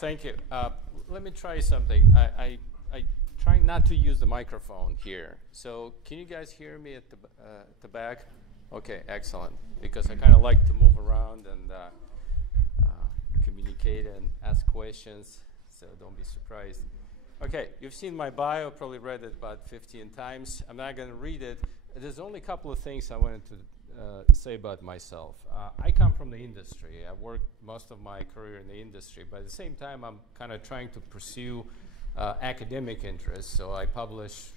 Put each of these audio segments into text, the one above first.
Thank you. Let me try something. I try not to use the microphone here. So can you guys hear me at the back? Okay, excellent. Because I kind of like to move around and communicate and ask questions, so don't be surprised. Okay, you've seen my bio, probably read it about 15 times. I'm not going to read it. There's only a couple of things I wanted to say about myself. I come from the industry. I worked most of my career in the industry, but at the same time, I'm kind of trying to pursue academic interests. So I publish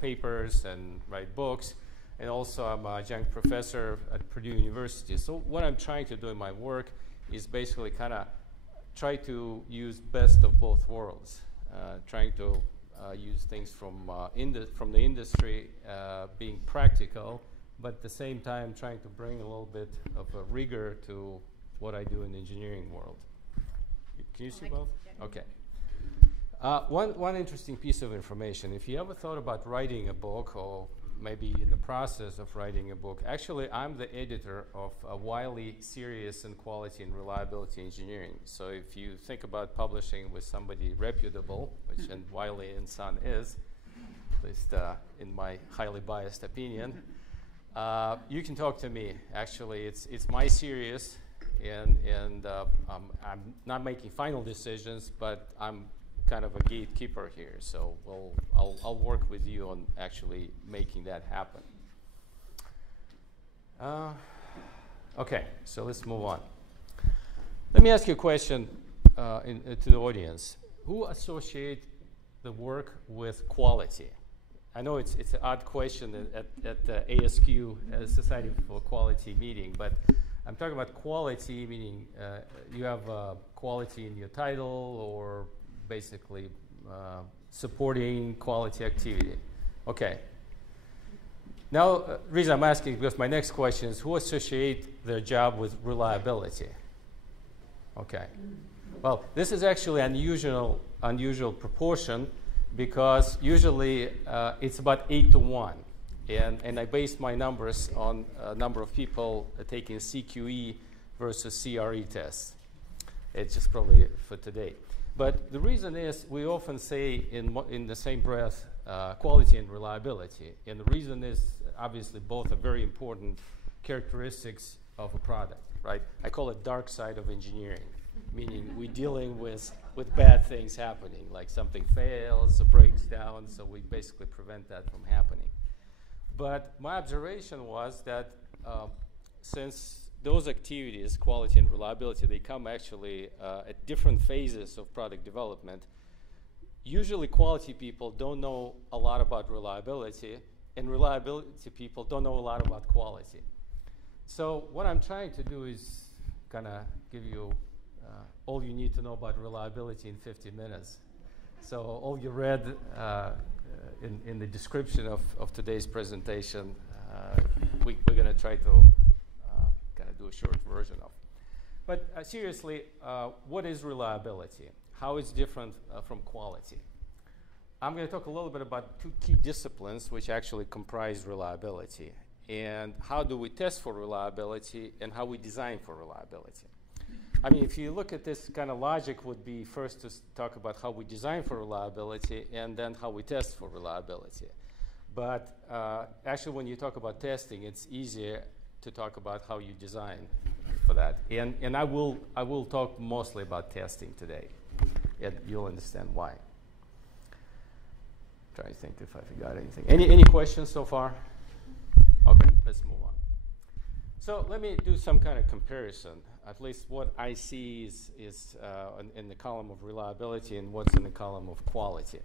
papers and write books, and also I'm a adjunct professor at Purdue University. So what I'm trying to do in my work is basically kind of try to use best of both worlds, trying to use things from the industry, being practical, but at the same time trying to bring a little bit of a rigor to what I do in the engineering world. Can you see both? Okay. One interesting piece of information, if you ever thought about writing a book or maybe in the process of writing a book, actually I'm the editor of Wiley Serious in Quality and Reliability Engineering. So if you think about publishing with somebody reputable, which and Wiley & Son is, at least in my highly biased opinion, you can talk to me. Actually, it's my series, and I'm not making final decisions, but I'm kind of a gatekeeper here. So I'll work with you on actually making that happen. Okay, so let's move on. Let me ask you a question to the audience. Who associate the work with quality? I know it's an odd question at the ASQ, Society for Quality meeting, but I'm talking about quality, meaning you have quality in your title or basically supporting quality activity. Okay. Now, the reason I'm asking is because my next question is who associate their job with reliability? Okay. Well, this is actually unusual proportion, because usually it's about 8 to 1. And I based my numbers on a number of people taking CQE versus CRE tests. It's just probably for today. But the reason is we often say in the same breath quality and reliability. And the reason is obviously both are very important characteristics of a product, right? I call it dark side of engineering, meaning we're dealing with bad things happening, like something fails or breaks down, so we basically prevent that from happening. But my observation was that since those activities, quality and reliability, they come actually at different phases of product development. Usually quality people don't know a lot about reliability, and reliability people don't know a lot about quality. So what I'm trying to do is kind of give you all you need to know about reliability in 50 minutes. So all you read in the description of today's presentation, we're going to try to kind of do a short version of. But seriously, what is reliability? How it's different from quality? I'm going to talk a little bit about two key disciplines which actually comprise reliability, and how do we test for reliability and how we design for reliability. I mean, if you look at this kind of logic, would be first to talk about how we design for reliability and then how we test for reliability. But actually, when you talk about testing, it's easier to talk about how you design for that. And I will talk mostly about testing today, and you'll understand why. Try to think if I forgot anything. Any questions so far? Okay, let's move on. So let me do some kind of comparison. At least what I see is in the column of reliability and what's in the column of quality.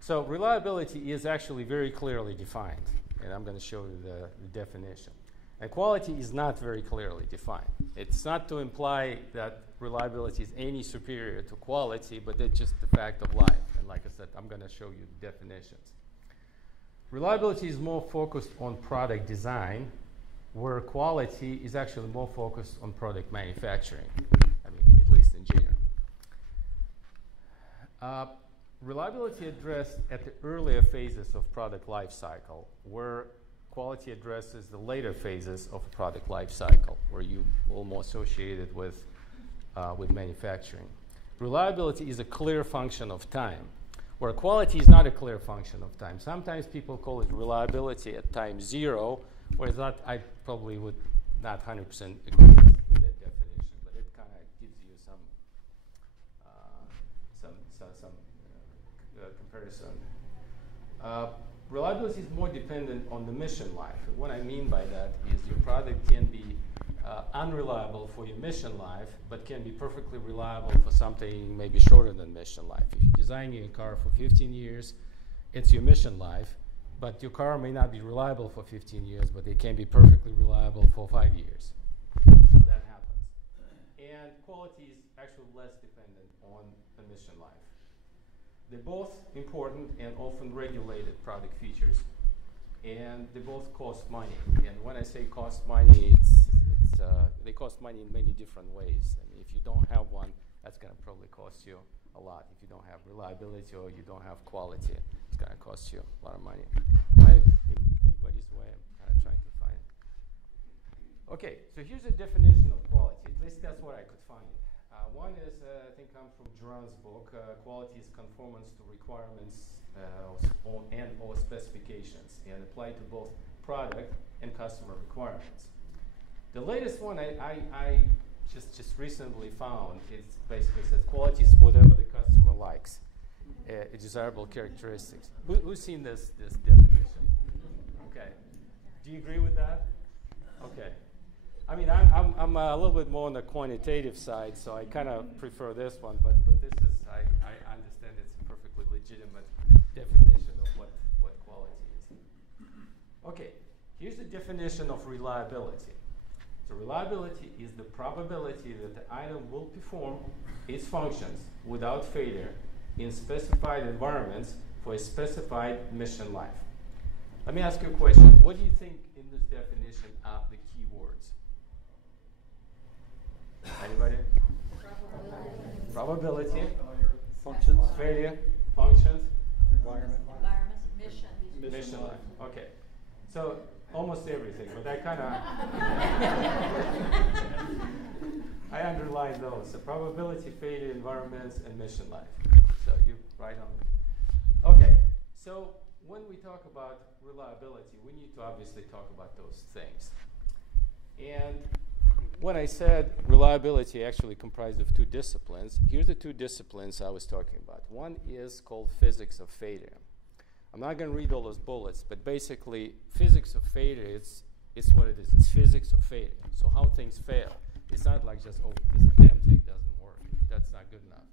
So reliability is actually very clearly defined, and I'm going to show you the definition. And quality is not very clearly defined. It's not to imply that reliability is any superior to quality, but it's just the fact of life. And like I said, I'm going to show you the definitions. Reliability is more focused on product design, where quality is actually more focused on product manufacturing, I mean, at least in general. Reliability addressed at the earlier phases of product life cycle, where quality addresses the later phases of a product life cycle, where you will more associate it with manufacturing. Reliability is a clear function of time, where quality is not a clear function of time. Sometimes people call it reliability at time 0, whereas that I probably would not 100% agree with that definition, but it kind of gives you some comparison. Reliability is more dependent on the mission life. What I mean by that is your product can be unreliable for your mission life, but can be perfectly reliable for something maybe shorter than mission life. If you're designing a car for 15 years, it's your mission life, but your car may not be reliable for 15 years, but it can be perfectly reliable for 5 years. So that happens. And quality is actually less dependent on the mission life. They're both important and often regulated product features, and they both cost money. And when I say cost money, they cost money in many different ways. I mean, if you don't have one, that's going to probably cost you a lot. If you don't have reliability or you don't have quality, it's going to cost you a lot of money. Anybody's way, I'm kind of trying to find. Okay, so here's a definition of quality. At least that's what I could find. One is, I think, comes from Duran's book. Quality is conformance to requirements and or specifications, and apply to both product and customer requirements. The latest one I just recently found, it basically says quality is whatever the customer likes, a desirable characteristics. Who's seen this definition? Okay. Do you agree with that? Okay. I mean, I'm a little bit more on the quantitative side, so I kind of prefer this one, but this is, I understand it's a perfectly legitimate definition of what quality is. Okay, here's the definition of reliability. So reliability is the probability that the item will perform its functions without failure in specified environments for a specified mission life. Let me ask you a question. What do you think in this definition are the key words? Anybody? Probability. Functions. Failure. Functions. Environment. Mission life. Okay. So almost everything, but I kind of I underline those. So probability, failure, environments, and mission life. So you right on. Okay. So when we talk about reliability, we need to obviously talk about those things. And when I said reliability actually comprised of two disciplines, here's the two disciplines I was talking about. One is called physics of failure. I'm not going to read all those bullets, but basically physics of failure, it's what it is. It's physics of failure. So how things fail. It's not like just, oh, this damn thing doesn't work. That's not good enough.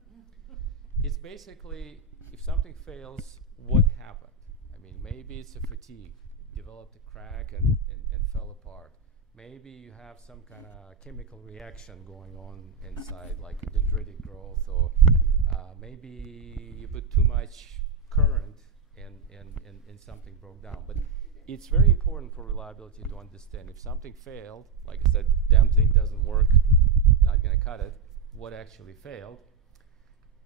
It's basically, if something fails, what happened? I mean, maybe it's a fatigue. It developed a crack and fell apart. Maybe you have some kind of chemical reaction going on inside, like a dendritic growth, or maybe you put too much current and something broke down. But it's very important for reliability to understand if something failed, like I said, damn thing doesn't work, not going to cut it, what actually failed.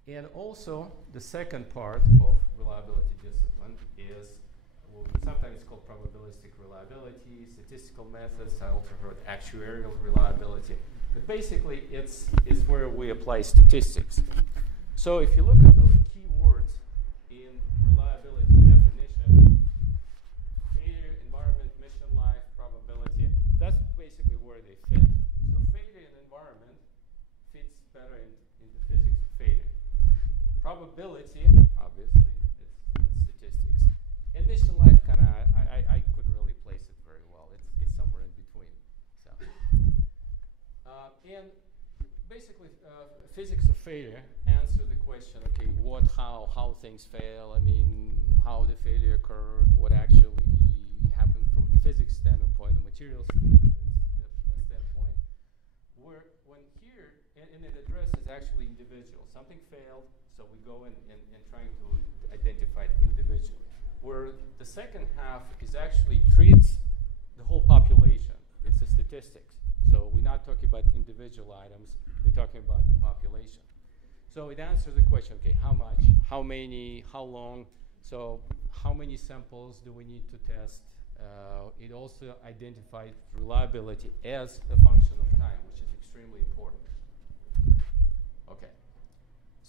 And also, the second part of reliability discipline is, well, sometimes it's called probabilistic reliability, statistical methods. I also heard actuarial reliability. But basically, it's where we apply statistics. So if you look at those key words in reliability definition, failure, environment, mission life, probability, that's basically where they fit. So failure and environment fits better in the physics of failure. Probability, obviously, it's statistics. And mission life, kind of, I couldn't really place it very well. It's somewhere in between. So, and basically, physics of failure answer the question: okay, how things fail. I mean, how the failure occurred, what actually happened from the physics standpoint, the materials standpoint. When here, and it addresses actually individual. Something failed, so we go and trying to identify it individually. Where the second half is actually treats the whole population. It's the statistics. So we're not talking about individual items, we're talking about the population. So it answers the question, okay, how much, how many, how long, so how many samples do we need to test? It also identifies reliability as a function of time, which is extremely important. Okay.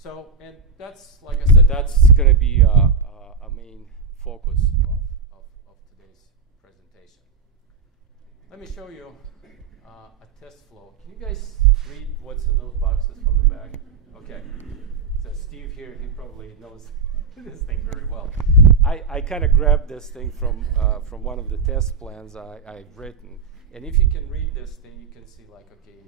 So, and that's, like I said, that's going to be a main focus of today's presentation. Let me show you a test flow. Can you guys read what's in those boxes from the back? Okay. So Steve here, he probably knows this thing very well. I kind of grabbed this thing from one of the test plans I've written. And if you can read this thing, you can see like, okay,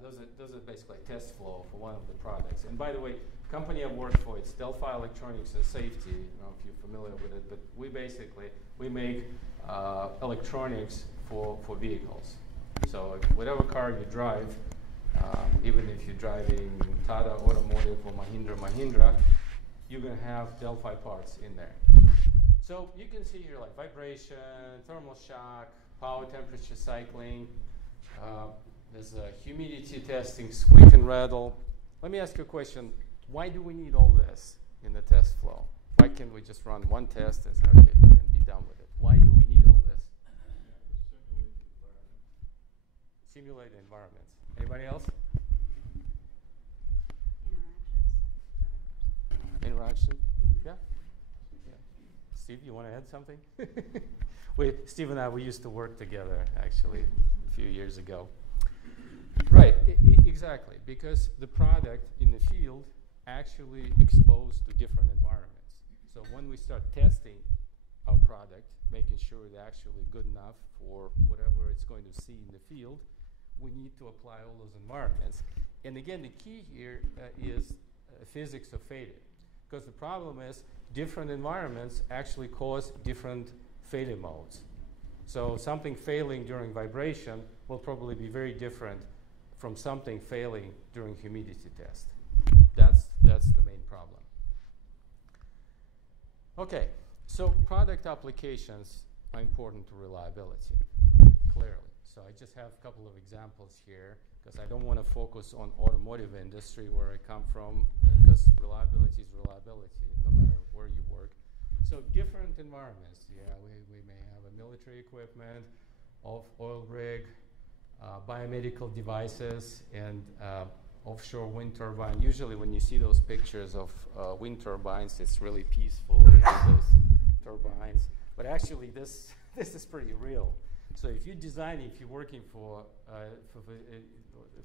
those are basically a test flow for one of the products. And by the way, company I work for, it's Delphi Electronics and Safety. I don't know if you're familiar with it, but we make electronics for vehicles. So whatever car you drive, even if you're driving Tata Automotive or Mahindra, you're going to have Delphi parts in there. So you can see here like vibration, thermal shock, power temperature cycling. There's humidity testing, squeak and rattle. Let me ask you a question. Why do we need all this in the test flow? Why can't we just run one test and say, okay, and be done with it? Why do we need all this? Simulate the environments. Anybody else? Interaction? Yeah? Steve, you want to add something? Steve and I, we used to work together, actually, a few years ago. Right, exactly, because the product in the field actually exposed to different environments. So when we start testing our product, making sure it's actually good enough for whatever it's going to see in the field, we need to apply all those environments. And again, the key here is physics of failure. Because the problem is different environments actually cause different failure modes. So something failing during vibration will probably be very different from something failing during humidity test. That's the main problem. Okay, so product applications are important to reliability, clearly. So I just have a couple of examples here because I don't want to focus on automotive industry where I come from because reliability is reliability no matter where you work. So different environments, yeah, we may have a military equipment, oil rig, biomedical devices, and offshore wind turbine. Usually when you see those pictures of wind turbines, it's really peaceful. We have those turbines. But actually this is pretty real. So if you're working for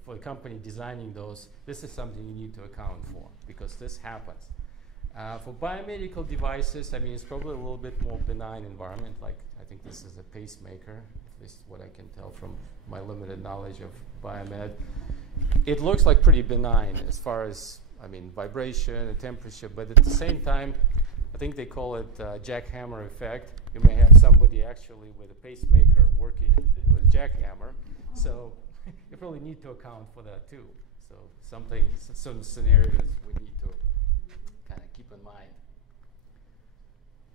a company designing those, this is something you need to account for because this happens. For biomedical devices, I mean, it's probably a little bit more benign environment. Like I think this is a pacemaker, at least what I can tell from my limited knowledge of biomed. It looks like pretty benign as far as, I mean, vibration and temperature, but at the same time, I think they call it jackhammer effect. You may have somebody actually with a pacemaker working with a jackhammer, so you probably need to account for that too. So some scenarios we need to kind of keep in mind.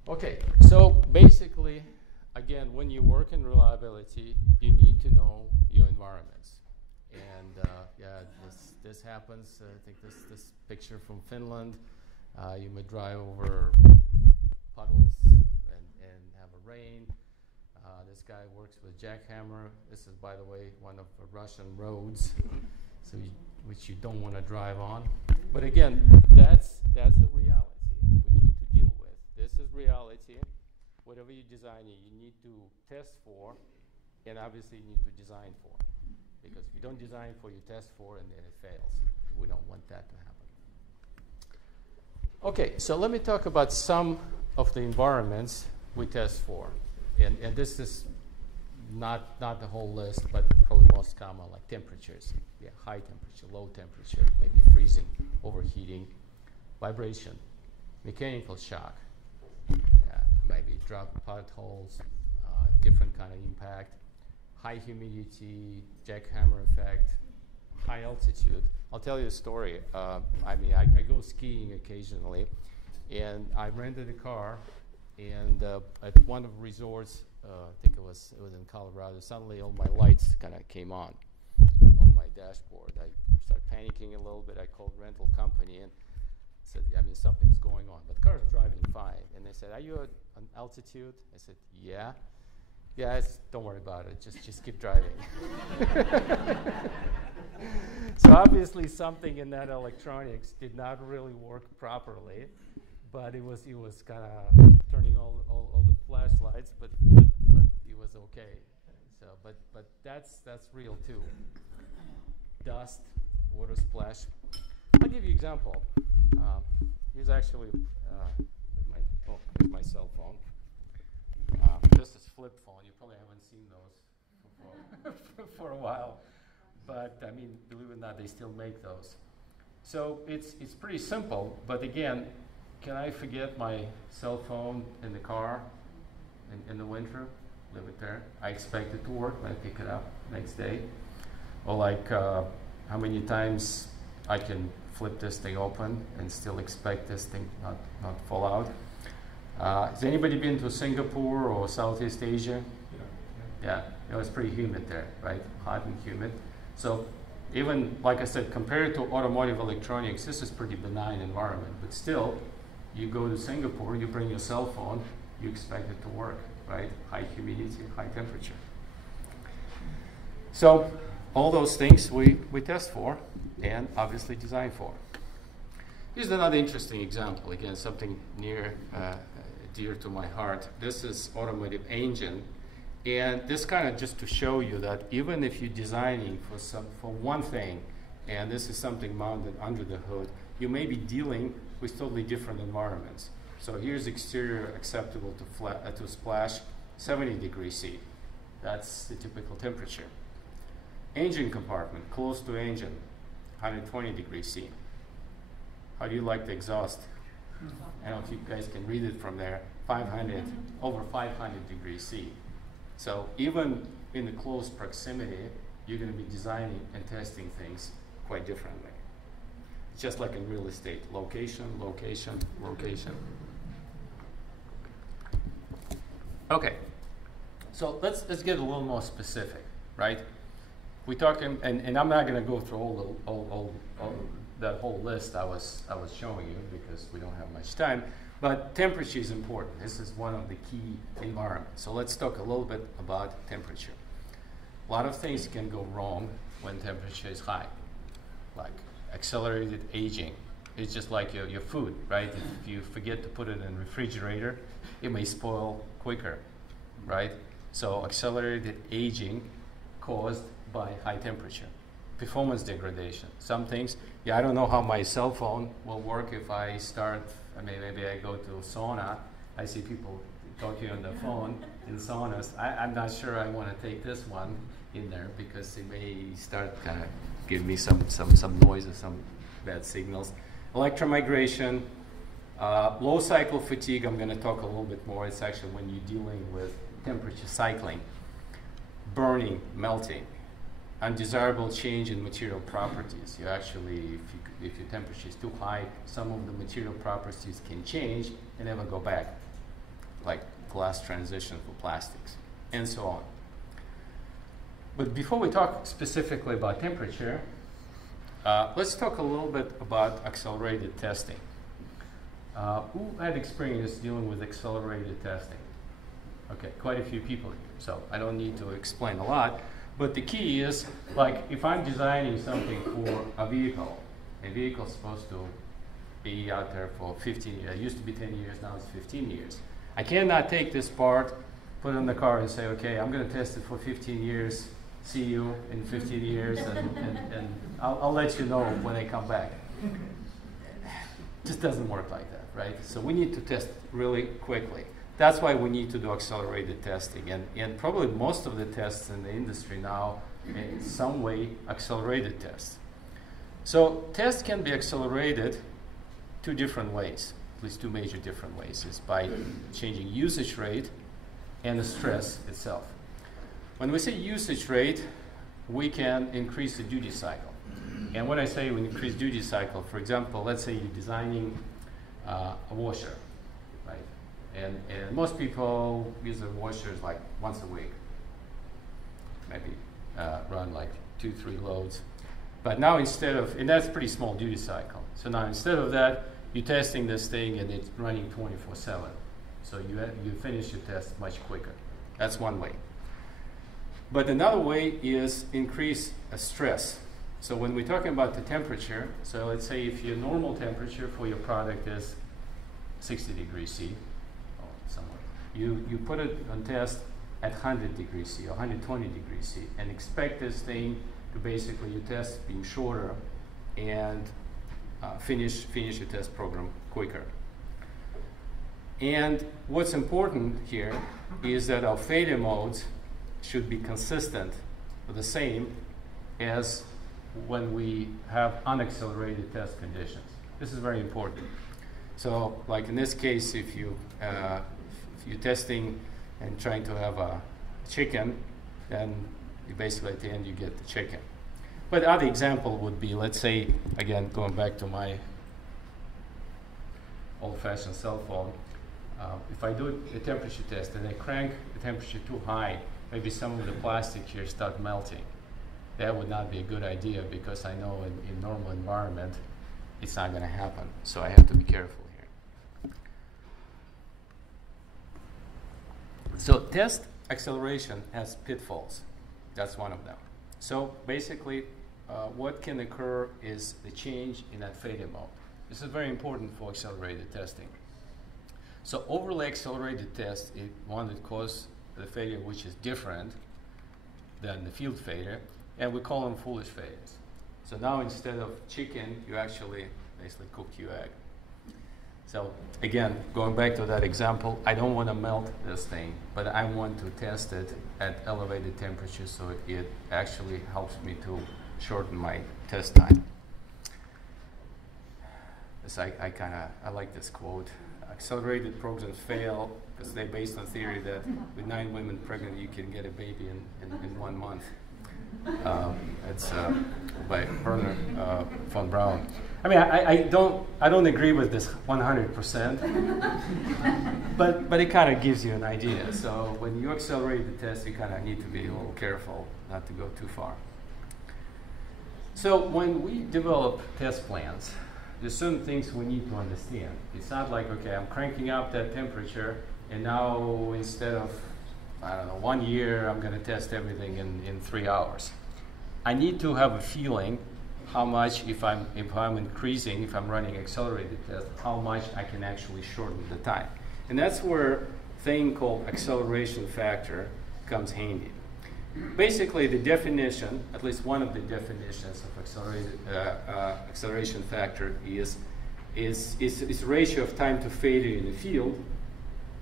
Okay, so basically, again, when you work in reliability, you need to know your environments. And yeah, this happens. I think this picture from Finland. You may drive over puddles and have a rain. This guy works with jackhammer. This is, by the way, one of the Russian roads, so which you don't want to drive on. But again, that's the reality we need to deal with. This is reality. Whatever you're designing, you need to test for, and obviously you need to design for. Because if you don't design for, you test for, and then it fails. We don't want that to happen. Okay, so let me talk about some of the environments we test for. And this is not the whole list, but probably most common, like temperatures. Yeah, high temperature, low temperature, maybe freezing, overheating, vibration, mechanical shock, maybe drop potholes, different kind of impact, high humidity, jackhammer effect, high altitude. I'll tell you a story. I mean, I go skiing occasionally, and I rented a car, and at one of the resorts, I think it was in Colorado, suddenly all my lights kind of came on my dashboard. I started panicking a little bit. I called rental company and said, I mean, something's going on. But the car's driving fine. And they said, are you on altitude? I said, yeah. Yes, don't worry about it. Just keep driving. So obviously something in that electronics did not really work properly, but it was kind of turning all the flashlights, but it was okay. So, but that's real too. Dust, water splash. I'll give you an example. Here's actually here's my cell phone. This is flip phone. You probably haven't seen those for a while, but I mean, believe it or not, they still make those. So it's pretty simple. But again, can I forget my cell phone in the car in the winter? Leave it there. I expect it to work when I pick it up next day. Or like how many times I can flip this thing open and still expect this thing not fall out. Has anybody been to Singapore or Southeast Asia? Yeah, it's pretty humid there, right? Hot and humid. So even, like I said, compared to automotive electronics, this is pretty benign environment. But still, you go to Singapore, you bring your cell phone, you expect it to work, right? High humidity, high temperature. So all those things we test for and obviously design for. Here's another interesting example. Again, something near dear to my heart. This is automotive engine, and this kind of just to show you that even if you're designing for one thing, and this is something mounted under the hood, you may be dealing with totally different environments. So here's exterior acceptable to splash 70 degrees C. That's the typical temperature. Engine compartment, close to engine, 120 degrees C. How do you like the exhaust? I don't know if you guys can read it from there. 500, over 500 degrees C. So even in the close proximity, you're going to be designing and testing things quite differently. It's just like in real estate, location, location, location. Okay, so let's get a little more specific, right? We're talking, and I'm not going to go through all that whole list I was showing you because we don't have much time. But temperature is important. This is one of the key environments. So let's talk a little bit about temperature. A lot of things can go wrong when temperature is high, like accelerated aging. It's just like your food, right? If you forget to put it in the refrigerator, it may spoil quicker, right? So accelerated aging caused by high temperature. Performance degradation. Some things, I don't know how my cell phone will work if I start, maybe I go to a sauna. I see people talking on the phone in saunas. I'm not sure I want to take this one in there because it may start kind of give me some noise or some bad signals. Electromigration, low cycle fatigue, I'm going to talk a little bit more. It's actually when you're dealing with temperature cycling, burning, melting, undesirable change in material properties. You actually, if your temperature is too high, some of the material properties can change and never go back, like glass transition for plastics, and so on. But before we talk specifically about temperature, let's talk a little bit about accelerated testing. Who had experience dealing with accelerated testing? Okay, quite a few people here, so I don't need to explain a lot. But the key is, like, if I'm designing something for a vehicle's supposed to be out there for 15 years. It used to be 10 years, now it's 15 years. I cannot take this part, put it in the car and say, okay, I'm going to test it for 15 years, see you in 15 years, and I'll let you know when I come back. It just doesn't work like that, right? So we need to test really quickly. That's why we need to do accelerated testing. And probably most of the tests in the industry now, in some way, accelerated tests. So tests can be accelerated two different ways, at least two major different ways, is by changing usage rate and the stress itself. When we say usage rate, we can increase the duty cycle. And when I say we increase duty cycle, for example, let's say you're designing a washer, right? And most people use their washers like once a week, maybe run like 2-3 loads. But now instead of, and that's pretty small duty cycle. So now instead of that, you're testing this thing and it's running 24/7. So you finish your test much quicker. That's one way. But another way is increase stress So when we're talking about the temperature, so let's say if your normal temperature for your product is 60 degrees C, or somewhere, you put it on test at 100 degrees C or 120 degrees C and expect this thing to basically your test being shorter and finish your test program quicker. And what's important here is that our failure modes should be consistent or the same as when we have unaccelerated test conditions. This is very important. So like in this case, if you're testing and trying to have a chicken, then you basically at the end you get the chicken. But other example would be, let's say, again, going back to my old-fashioned cell phone, if I do a temperature test and I crank the temperature too high, maybe some of the plastic here start melting. That would not be a good idea because I know in normal environment it's not going to happen. So I have to be careful here. So test acceleration has pitfalls. That's one of them. So basically what can occur is the change in that failure mode. This is very important for accelerated testing. So overly accelerated test is one that causes the failure which is different than the field failure, and we call them foolish failures. So now instead of chicken, you actually basically cook your egg. So again, going back to that example, I don't want to melt this thing, but I want to test it at elevated temperature so it actually helps me to shorten my test time. So I like this quote. Accelerated programs fail because they're based on theory that with 9 women pregnant you can get a baby in 1 month. It's by Werner von Braun. I mean, I don't agree with this 100%, but it kind of gives you an idea. So when you accelerate the test, you kind of need to be a little careful not to go too far. So when we develop test plans, there's certain things we need to understand. It's not like, okay, I'm cranking up that temperature, and now instead of, I don't know, 1 year, I'm going to test everything in 3 hours. I need to have a feeling how much, if I'm increasing, if I'm running accelerated test, how much I can actually shorten the time. And that's where a thing called acceleration factor comes handy. Basically, the definition, at least one of the definitions of acceleration factor is the ratio of time to failure in the field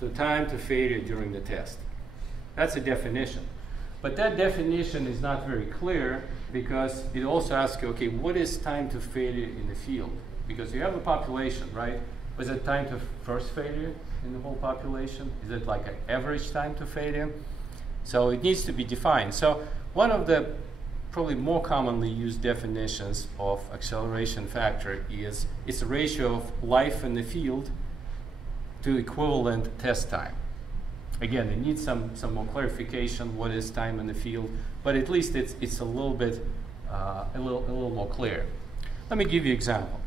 to time to failure during the test. That's a definition. But that definition is not very clear because it also asks you, okay, what is time to failure in the field? Because you have a population, right? Was it time to first failure in the whole population? Is it like an average time to failure? So it needs to be defined. So one of the probably more commonly used definitions of acceleration factor is it's a ratio of life in the field to equivalent test time. Again, it needs some more clarification. What is time in the field? But at least it's a little bit a little more clear. Let me give you an example.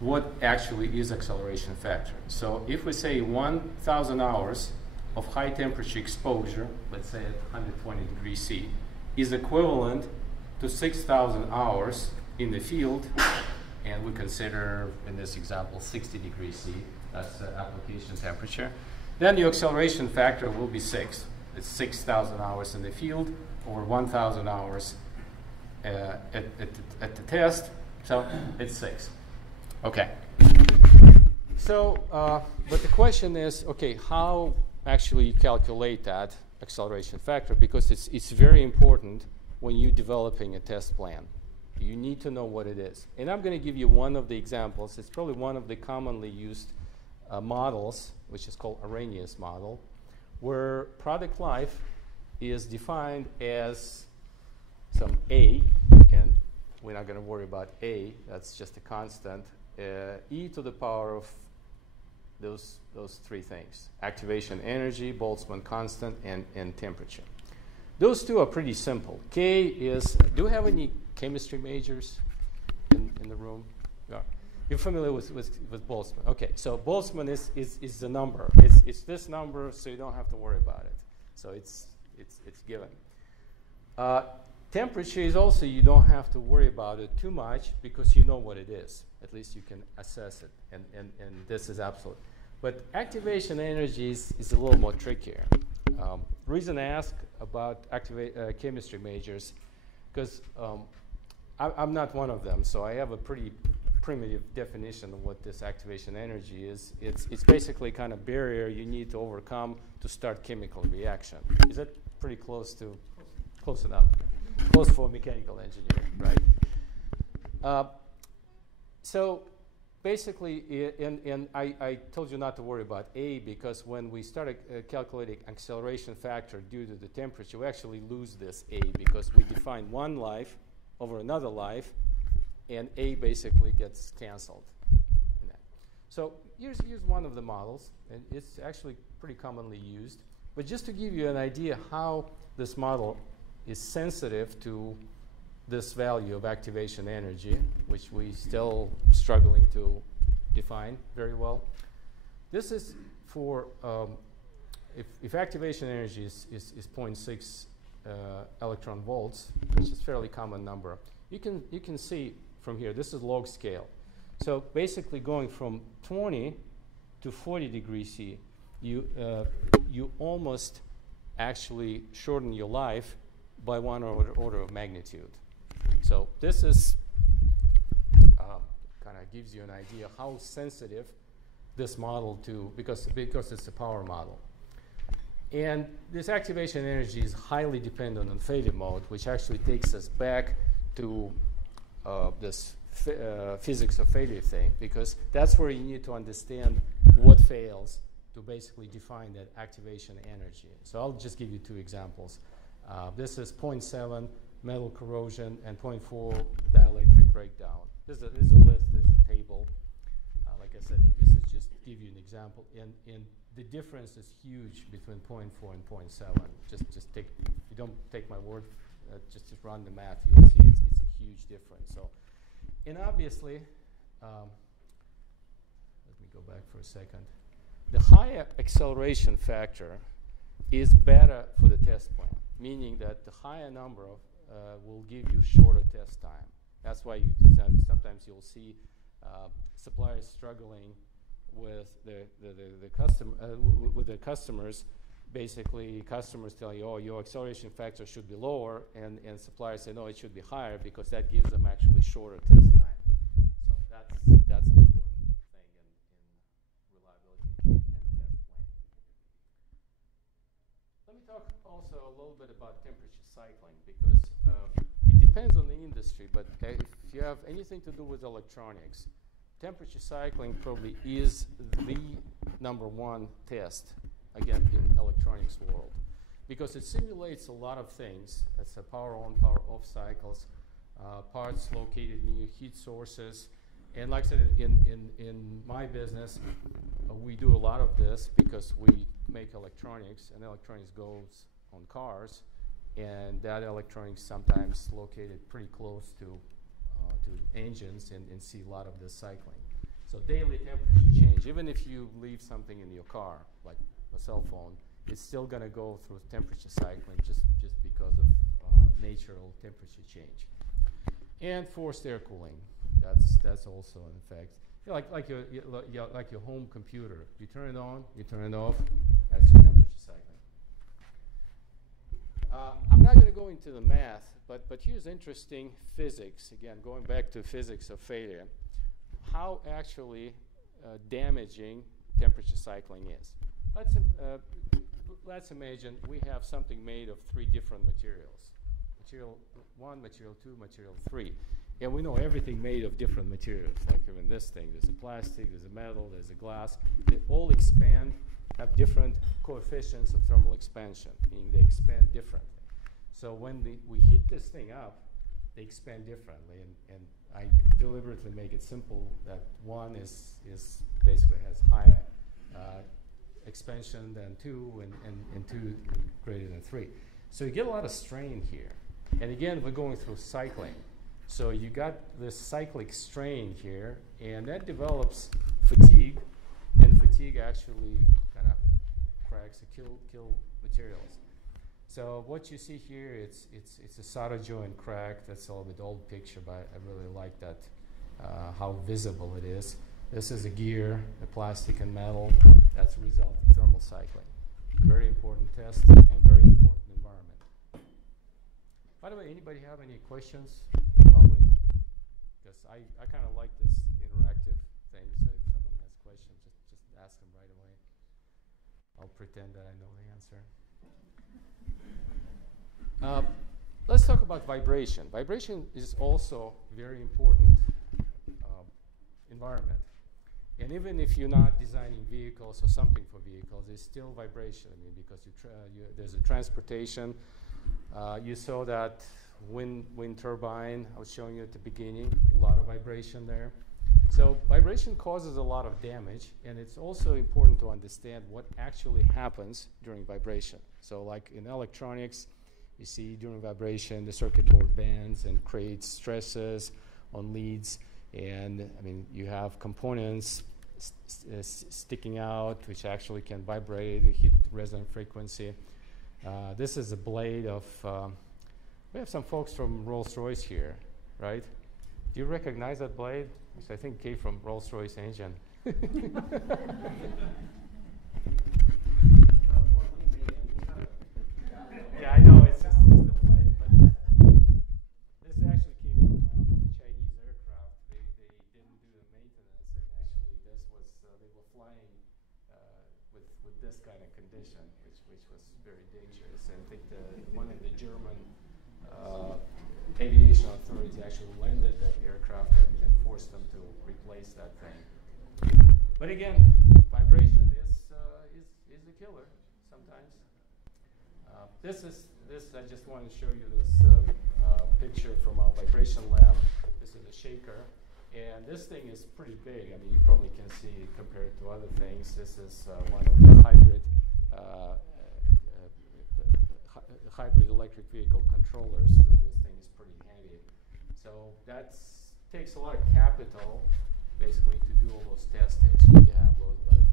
What actually is acceleration factor? So if we say 1,000 hours of high temperature exposure, let's say at 120 degrees C, is equivalent to 6,000 hours in the field, and we consider in this example 60 degrees C, that's the application temperature, then the acceleration factor will be 6. It's 6,000 hours in the field over 1,000 hours at the test, so it's 6. Okay. So, but the question is, okay, how actually you calculate that acceleration factor, because it's very important when you're developing a test plan. You need to know what it is. And I'm going to give you one of the examples. It's probably one of the commonly used models, which is called Arrhenius model, where product life is defined as some A, and we're not going to worry about A, that's just a constant, e to the power of those 3 things: activation energy, Boltzmann constant, and temperature. Those 2 are pretty simple. K is, do we have any chemistry majors in the room? Yeah. You're familiar with Boltzmann. Okay, so Boltzmann is the number. It's this number, so you don't have to worry about it. So it's given. Temperature is also, you don't have to worry about it too much because you know what it is. At least you can assess it, and this is absolute. But activation energy is a little more trickier. Reason I ask about chemistry majors, because I'm not one of them, so I have a pretty primitive definition of what this activation energy is. It's basically kind of barrier you need to overcome to start chemical reaction. Is that pretty close enough? Close for a mechanical engineer, right? So basically, and I told you not to worry about A, because when we started calculating acceleration factor due to the temperature, we actually lose this A because we define one life over another life, and A basically gets canceled. So here's one of the models, and it's actually pretty commonly used. But just to give you an idea how this model is sensitive to this value of activation energy, which we still struggling to define very well. This is for if activation energy is 0.6 electron volts, which is a fairly common number. You can see from here, this is log scale. So basically going from 20 to 40 degrees C, you almost actually shorten your life by one order of magnitude. So this is kind of gives you an idea how sensitive this model to, because it's a power model. And this activation energy is highly dependent on failure mode, which actually takes us back to this physics of failure thing, because that's where you need to understand what fails to basically define that activation energy. So I'll just give you two examples. This is 0.7 metal corrosion and 0.4 dielectric breakdown. This is a list, this is a table. Like I said, this is just to give you an example. And the difference is huge between 0.4 and 0.7. Just take, if you don't take my word, just run the math, you'll see it's a huge difference. So, and obviously, let me go back for a second. The higher acceleration factor is better for the test plan, meaning that the higher number of will give you shorter test time. That's why sometimes you'll see suppliers struggling with the customers. Basically, customers tell you, "Oh, your acceleration factor should be lower," and suppliers say, "No, it should be higher," because that gives them actually shorter test time. So that's an important thing in reliability and test planning. Let me talk also a little bit about temperature cycling, because it depends on the industry, but if you have anything to do with electronics, temperature cycling probably is the #1 test, again, in electronics world, because it simulates a lot of things. It's a power on, power off cycles, parts located near heat sources. And like I said, in my business, we do a lot of this because we make electronics, and electronics goes on cars, and that electronics sometimes located pretty close to engines, and see a lot of this cycling. So daily temperature change, even if you leave something in your car, like a cell phone, it's still going to go through temperature cycling just because of natural temperature change. And forced air cooling, that's also an effect. You know, like your home computer, you turn it on, you turn it off, that's your temperature cycling. I'm not going to go into the math, but here's interesting physics, again, going back to physics of failure, how actually damaging temperature cycling is. Let's imagine we have something made of 3 different materials. Material 1, material 2, material 3. And we know everything made of different materials, like even this thing. There's a plastic, there's a metal, there's a glass. They all expand, have different coefficients of thermal expansion, meaning they expand differently. So when we heat this thing up, they expand differently. And I deliberately make it simple that 1 is basically has higher expansion than 2, and 2 greater than 3. So you get a lot of strain here. And again, we're going through cycling. So you got this cyclic strain here, and that develops fatigue, and fatigue actually kind of cracks or kill materials. So what you see here, it's a solder joint crack. That's a little bit old picture, but I really like that, how visible it is. This is a gear, the plastic and metal. That's a result of thermal cycling. Very important test and very important environment. By the way, anybody have any questions? Because I kind of like this interactive thing, so if someone has questions, just ask them right away. I'll pretend that I know the answer. Let's talk about vibration. Vibration is also very important environment. And even if you're not designing vehicles or something for vehicles, there's still vibration. I mean, because there's a transportation. You saw that wind turbine I was showing you at the beginning, a lot of vibration there. So vibration causes a lot of damage, and it's also important to understand what actually happens during vibration. So like in electronics, you see during vibration the circuit board bends and creates stresses on leads. And I mean, you have components sticking out, which actually can vibrate and hit resonant frequency. This is a blade of, we have some folks from Rolls-Royce here, right? Do you recognize that blade? Which I think came from Rolls-Royce engine. Yeah, I know, it's just a blade. But this actually came from a Chinese aircraft. They didn't do the maintenance, and actually this was, they were flying with this kind of condition, which was very dangerous. And I think one of the German aviation authorities actually landed that aircraft and forced them to replace that thing. But again, vibration is a killer sometimes. I just wanted to show you this picture from our vibration lab. This is a shaker, and this thing is pretty big. I mean, you probably can see it compared to other things. This is one of the hybrid electric vehicle controllers. So this thing is pretty heavy. So that takes a lot of capital, basically, to do all those testings. You need to have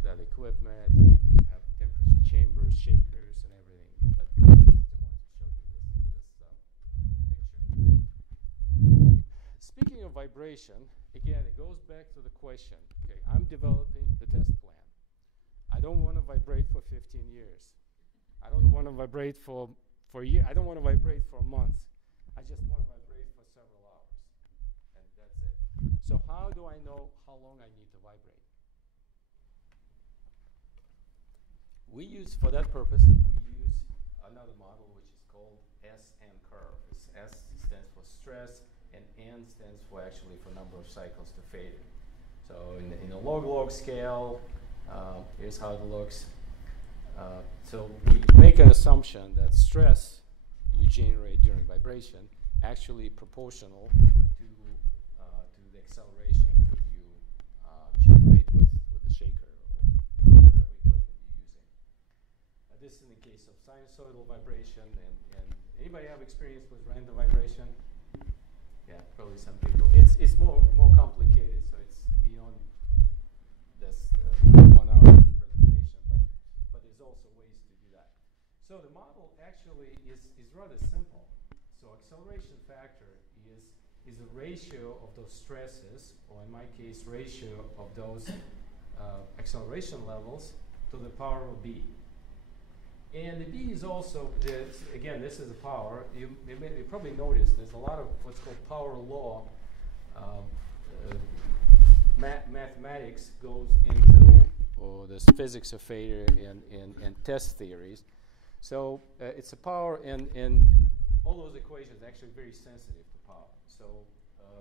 that equipment. You need to have temperature chambers, shakers, and everything. But I just wanted to show you this picture. Speaking of vibration, again, it goes back to the question. Okay, I'm developing the test plan. I don't want to vibrate for 15 years. I don't want to vibrate for a year. I don't want to vibrate for a month. I just want to vibrate for several hours. And that's it. So how do I know how long I need to vibrate? We use, for that purpose, we use another model which is called SN curve. S stands for stress, and N stands for actually for number of cycles to failure. So in a log scale, here's how it looks. So we make an assumption that stress you generate during vibration actually proportional to the acceleration that you generate with the shaker or whatever equipment you're using. This is in the case of sinusoidal vibration, and anybody have experience with random vibration? Yeah, probably some people. It's more complicated, so it's beyond this 1 hour presentation, but there's also ways to do that. So the model actually is rather simple. So acceleration factor is a ratio of those stresses, or in my case, ratio of those acceleration levels to the power of B. And the B is also, again, this is a power. You probably noticed there's a lot of what's called power law. Mathematics goes into this physics of failure and test theories. So it's a power, and all those equations are actually very sensitive to power. So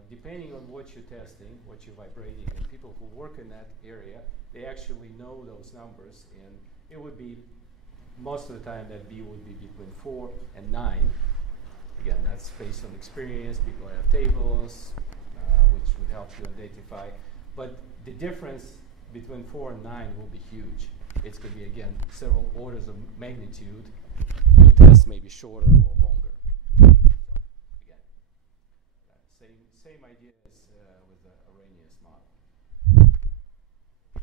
depending on what you're testing, what you're vibrating, and people who work in that area, they actually know those numbers, and it would be, most of the time that B would be between 4 and 9. Again, that's based on experience. People have tables, which would help you identify. But the difference between 4 and 9 will be huge. It's going to be, again, several orders of magnitude. Your test may be shorter or longer. So, again, same idea as with the Arrhenius model.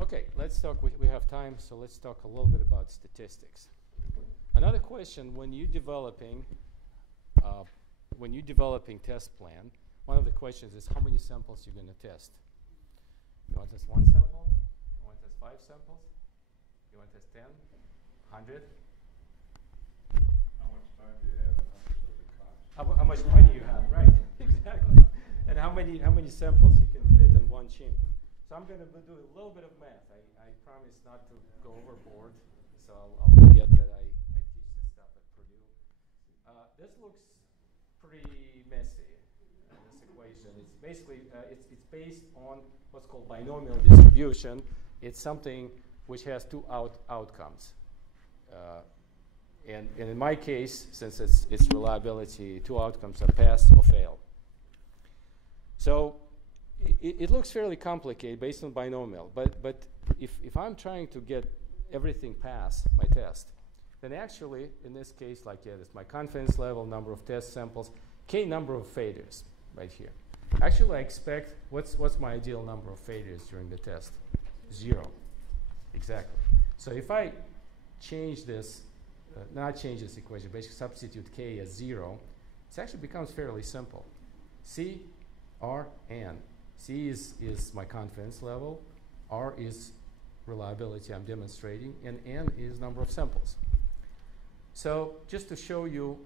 Okay, let's talk. We have time, so let's talk a little bit about statistics. Another question when you're developing test plan, one of the questions is how many samples you're going to test. You want to test 1 sample? You want to test 5 samples? You want to test 10? 100? How much time do you have? How much does it cost? How much money you have, right? Exactly. And how many samples you can fit in one chimp. So I'm going to do a little bit of math. I promise not to go overboard, so I'll forget that I teach this stuff at Purdue. This looks pretty messy, this equation. It's basically, it's based on what's called binomial distribution. It's something which has two outcomes. And in my case, since it's reliability, two outcomes are pass or fail. So it looks fairly complicated based on binomial, but if I'm trying to get everything pass my test, then actually, in this case, like it's my confidence level, number of test samples, k number of failures right here. Actually, I expect, what's my ideal number of failures during the test? 0, exactly. So if I change this, not change this equation, basically substitute k as 0, it actually becomes fairly simple. C, R, N. C is my confidence level, R is reliability I'm demonstrating, and N is number of samples. So just to show you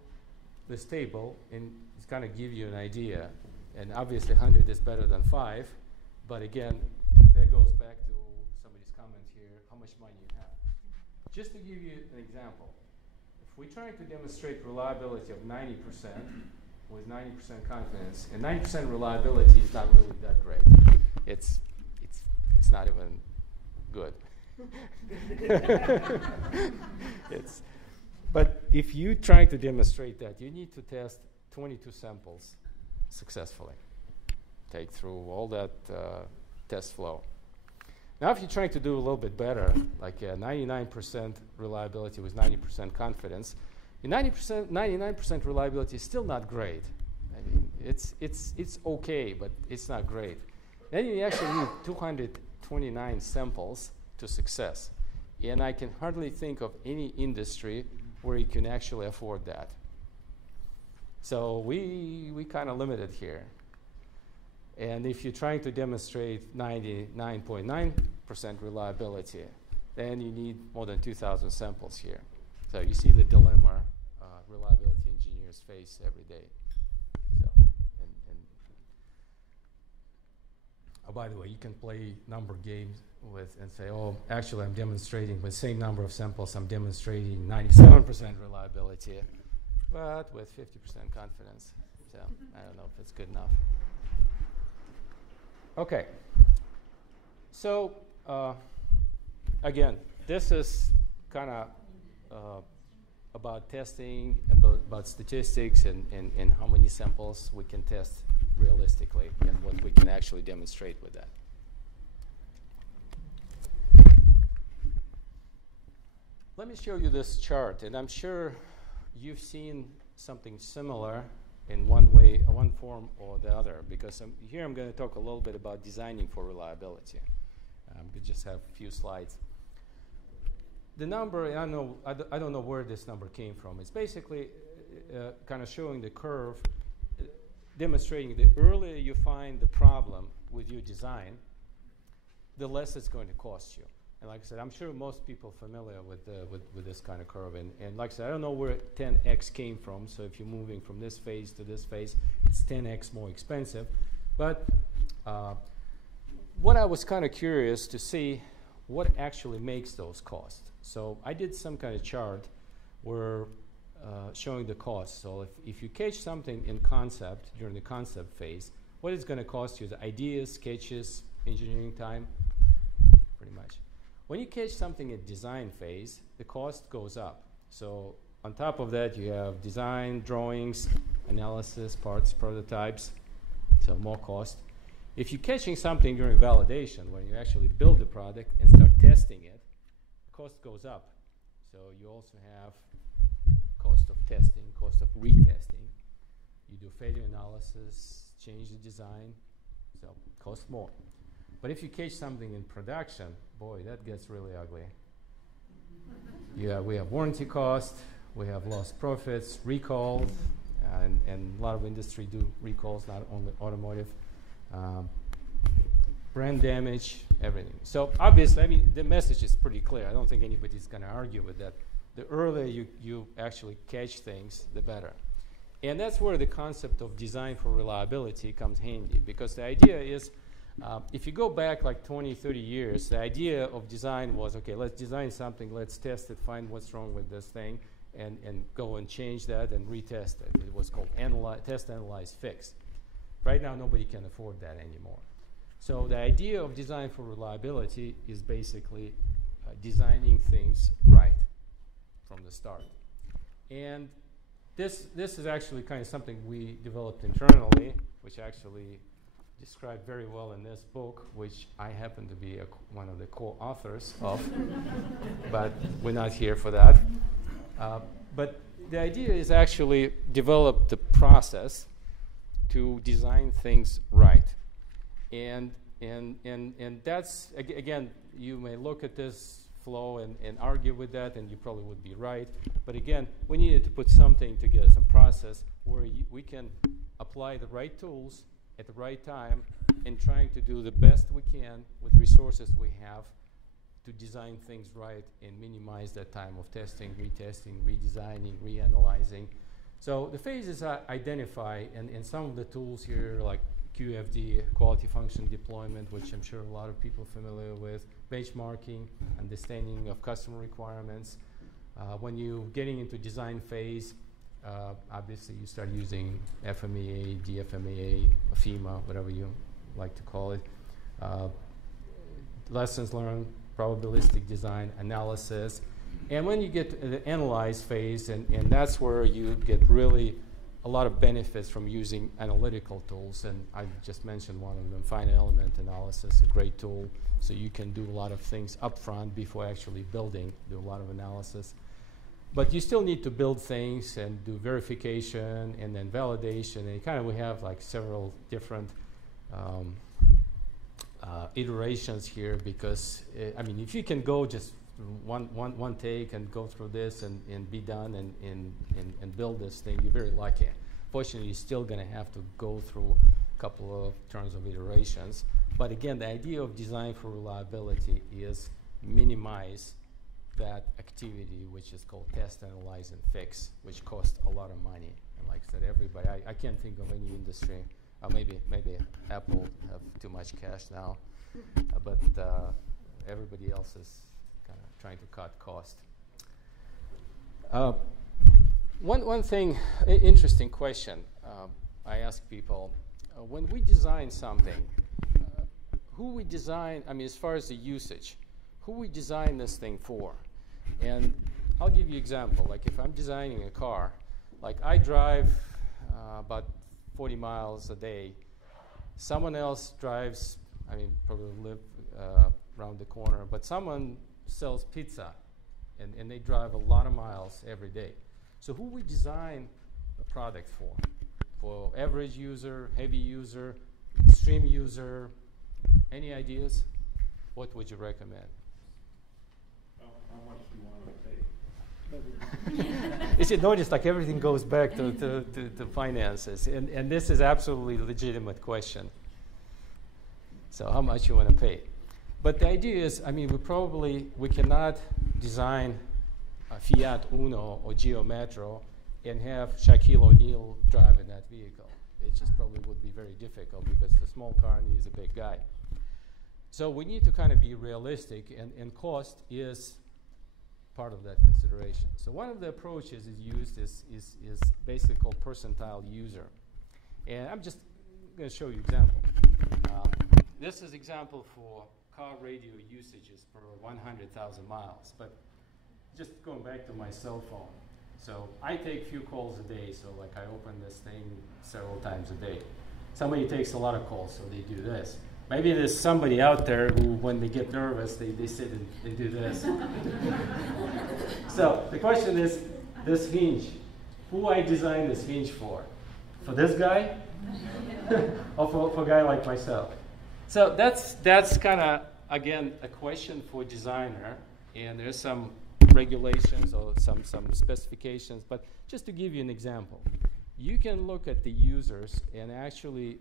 this table, and it's kind of give you an idea, and obviously 100 is better than 5, but again, that goes back to somebody's comment here, how much money you have. Just to give you an example, if we're trying to demonstrate reliability of 90% with 90% confidence, and 90% reliability is not really that great. It's not even good. But if you try to demonstrate that, you need to test 22 samples successfully. Take through all that test flow. Now, if you're trying to do a little bit better, like 99% reliability with 90% confidence, 99% reliability is still not great. I mean, it's okay, but it's not great. Then you actually need 229 samples to success. And I can hardly think of any industry where you can actually afford that. So we kind of limited here. And if you're trying to demonstrate 99.9% reliability, then you need more than 2,000 samples here. So you see the dilemma reliability engineers face every day. So, oh, by the way, you can play number games with and say, oh, actually I'm demonstrating with the same number of samples, I'm demonstrating 97% reliability, but with 50% confidence. So I don't know if it's good enough. Okay. So again, this is kind of about testing, about statistics, and how many samples we can test realistically, and what we can actually demonstrate with that. Let me show you this chart, and I'm sure you've seen something similar in one way, one form or the other, because here I'm going to talk a little bit about designing for reliability. I'm going to just have a few slides. The number, I don't know where this number came from. It's basically kind of showing the curve, demonstrating the earlier you find the problem with your design, the less it's going to cost you. And like I said, I'm sure most people are familiar with this kind of curve. And like I said, I don't know where 10x came from. So if you're moving from this phase to this phase, it's 10x more expensive. But what I was kind of curious to see, what actually makes those costs. So I did some kind of chart where showing the cost. So if you catch something in concept, during the concept phase, what it's going to cost you, the ideas, sketches, engineering time, pretty much. When you catch something at design phase, the cost goes up. So on top of that, you have design, drawings, analysis, parts, prototypes, so more cost. If you're catching something during validation, when you actually build the product and start testing it, the cost goes up. So you also have cost of testing, cost of retesting. You do failure analysis, change the design, so it costs more. But if you catch something in production, boy, that gets really ugly. Yeah, we have warranty cost, We have lost profits, recalls, and a lot of industry do recalls, not only automotive. Brand damage, everything. So obviously, I mean, the message is pretty clear. I don't think anybody's going to argue with that. The earlier you actually catch things, the better. And that's where the concept of design for reliability comes handy, because the idea is, if you go back like 20, 30 years, the idea of design was, okay, let's design something, let's test it, find what's wrong with this thing, and go and change that and retest it. It was called test, analyze, fix. Right now, nobody can afford that anymore. So the idea of design for reliability is basically designing things right from the start. And this is actually kind of something we developed internally, which actually described very well in this book, which I happen to be one of the co-authors of, but we're not here for that. But the idea is actually develop the process to design things right. And that's, again, you may look at this flow and argue with that, and you probably would be right. But again, we needed to put something together, some process where we can apply the right tools at the right time and trying to do the best we can with resources we have to design things right and minimize that time of testing, retesting, redesigning, reanalyzing. So the phases I identify, and some of the tools here like QFD, quality function deployment, which I'm sure a lot of people are familiar with, benchmarking, understanding of customer requirements. When you're getting into design phase, obviously you start using FMEA, DFMEA, FEMA, whatever you like to call it. Lessons learned, probabilistic design, analysis. And when you get to the analyze phase, and that's where you get really a lot of benefits from using analytical tools, and I just mentioned one of them, finite element analysis, a great tool, so you can do a lot of things up front before actually building, do a lot of analysis. But you still need to build things and do verification and then validation, and kind of we have like several different iterations here, because I mean, if you can go just one take and go through this and be done and build this thing, you're very lucky. Fortunately, you're still going to have to go through a couple of turns of iterations. But again, the idea of design for reliability is minimize that activity, which is called test, analyze, and fix, which costs a lot of money. And like I said, everybody, I can't think of any industry, maybe Apple have too much cash now, but everybody else is kind of trying to cut cost. One thing, interesting question I ask people, when we design something, who we design, I mean, as far as the usage, who we design this thing for? And I'll give you an example. Like if I'm designing a car, like I drive about 40 miles a day. Someone else drives, I mean, probably live around the corner, but someone sells pizza, and they drive a lot of miles every day. So who we design the product for? For average user, heavy user, extreme user? Any ideas? What would you recommend? How much do you want to pay? You should notice like everything goes back to finances, and this is absolutely a legitimate question. So how much you want to pay? But the idea is, I mean, we cannot design a Fiat Uno or Geo Metro and have Shaquille O'Neal drive in that vehicle. It just probably would be very difficult because the small car needs a big guy. So we need to kind of be realistic, and cost is part of that consideration. So one of the approaches is used is basically called percentile user. And I'm just going to show you example. This is example for car radio usages per 100,000 miles. But just going back to my cell phone. So I take few calls a day, so like I open this thing several times a day. Somebody takes a lot of calls, so they do this. Maybe there's somebody out there who, when they get nervous, they sit and do this. So the question is, this hinge, who I designed this hinge for? For this guy? Or for a guy like myself? So that's kind of, again, a question for designer, and there's some regulations or some specifications, but just to give you an example, you can look at the users and actually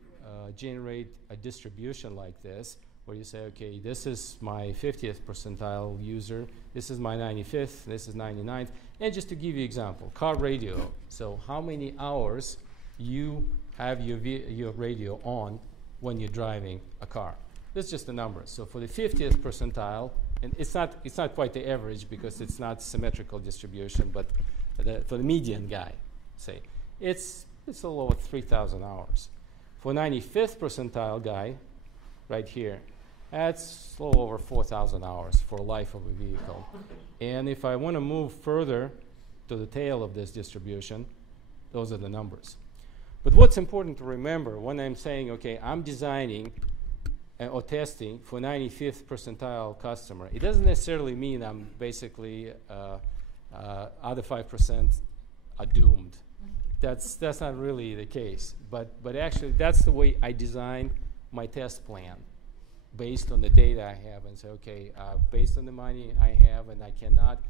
generate a distribution like this, where you say, okay, this is my 50th percentile user, this is my 95th, this is 99th, and just to give you an example, car radio. So how many hours you have your radio on when you're driving a car. That's just the numbers. So for the 50th percentile, and it's not quite the average because it's not symmetrical distribution, but for the median guy, say, it's a little over 3,000 hours. For 95th percentile guy, right here, that's a little over 4,000 hours for life of a vehicle. And if I want to move further to the tail of this distribution, those are the numbers. But what's important to remember when I'm saying, okay, I'm designing or testing for 95th percentile customer, it doesn't necessarily mean I'm basically other 5% are doomed. That's not really the case. But actually, that's the way I design my test plan, based on the data I have, and say, okay, based on the money I have, and I cannot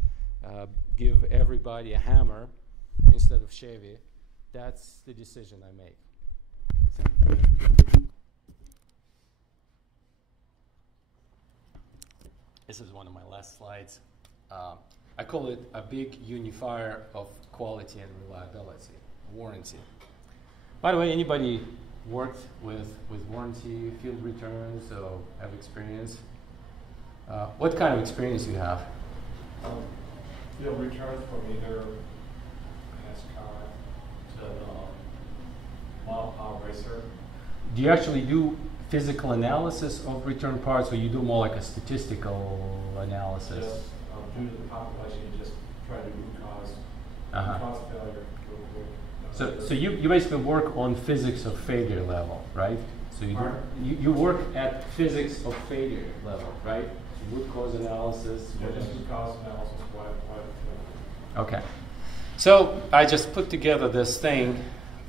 give everybody a Hammer instead of Chevy. That's the decision I make. So. This is one of my last slides. I call it a big unifier of quality and reliability, warranty. By the way, anybody worked with warranty, field returns, or have experience? What kind of experience do you have? Field returns from either NASCAR to Mile Power Racer. Do you actually do physical analysis of return parts, or you do more like a statistical analysis? Just due to the population, you just try to root cause failure real quick. So you basically work on physics of failure level, right? So you work at physics of failure level, right? Root cause analysis. Yeah, just root cause analysis. Okay. So I just put together this thing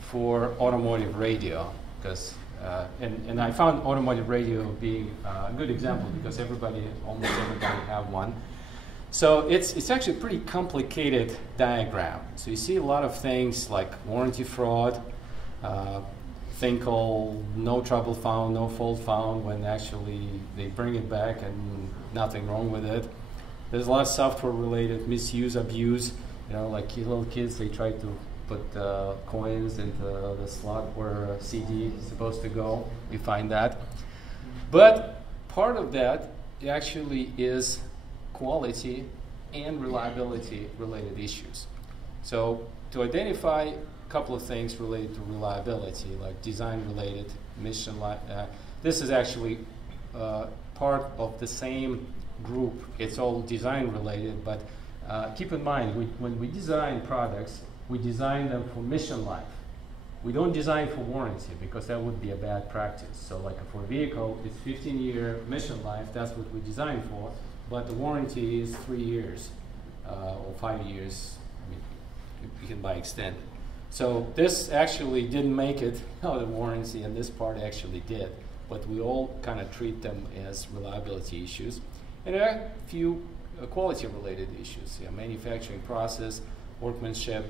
for automotive radio, because and I found automotive radio being a good example because almost everybody have one. So it's actually a pretty complicated diagram. So you see a lot of things like warranty fraud, thing called no trouble found, no fault found, when actually they bring it back and nothing wrong with it. There's a lot of software related misuse, abuse. Like little kids, they try to put coins into the slot where a CD is supposed to go. You find that. But part of that actually is quality and reliability related issues. So to identify a couple of things related to reliability, like design related, mission, this is actually part of the same group. It's all design related, but keep in mind, when we design products, we design them for mission life. We don't design for warranty, because that would be a bad practice. So like for a vehicle, it's 15-year mission life, that's what we design for, but the warranty is 3 years or 5 years. I mean, you can buy extended. So this actually didn't make it out of warranty, and this part actually did. But we all kind of treat them as reliability issues. And there are a few quality-related issues. Manufacturing process, workmanship,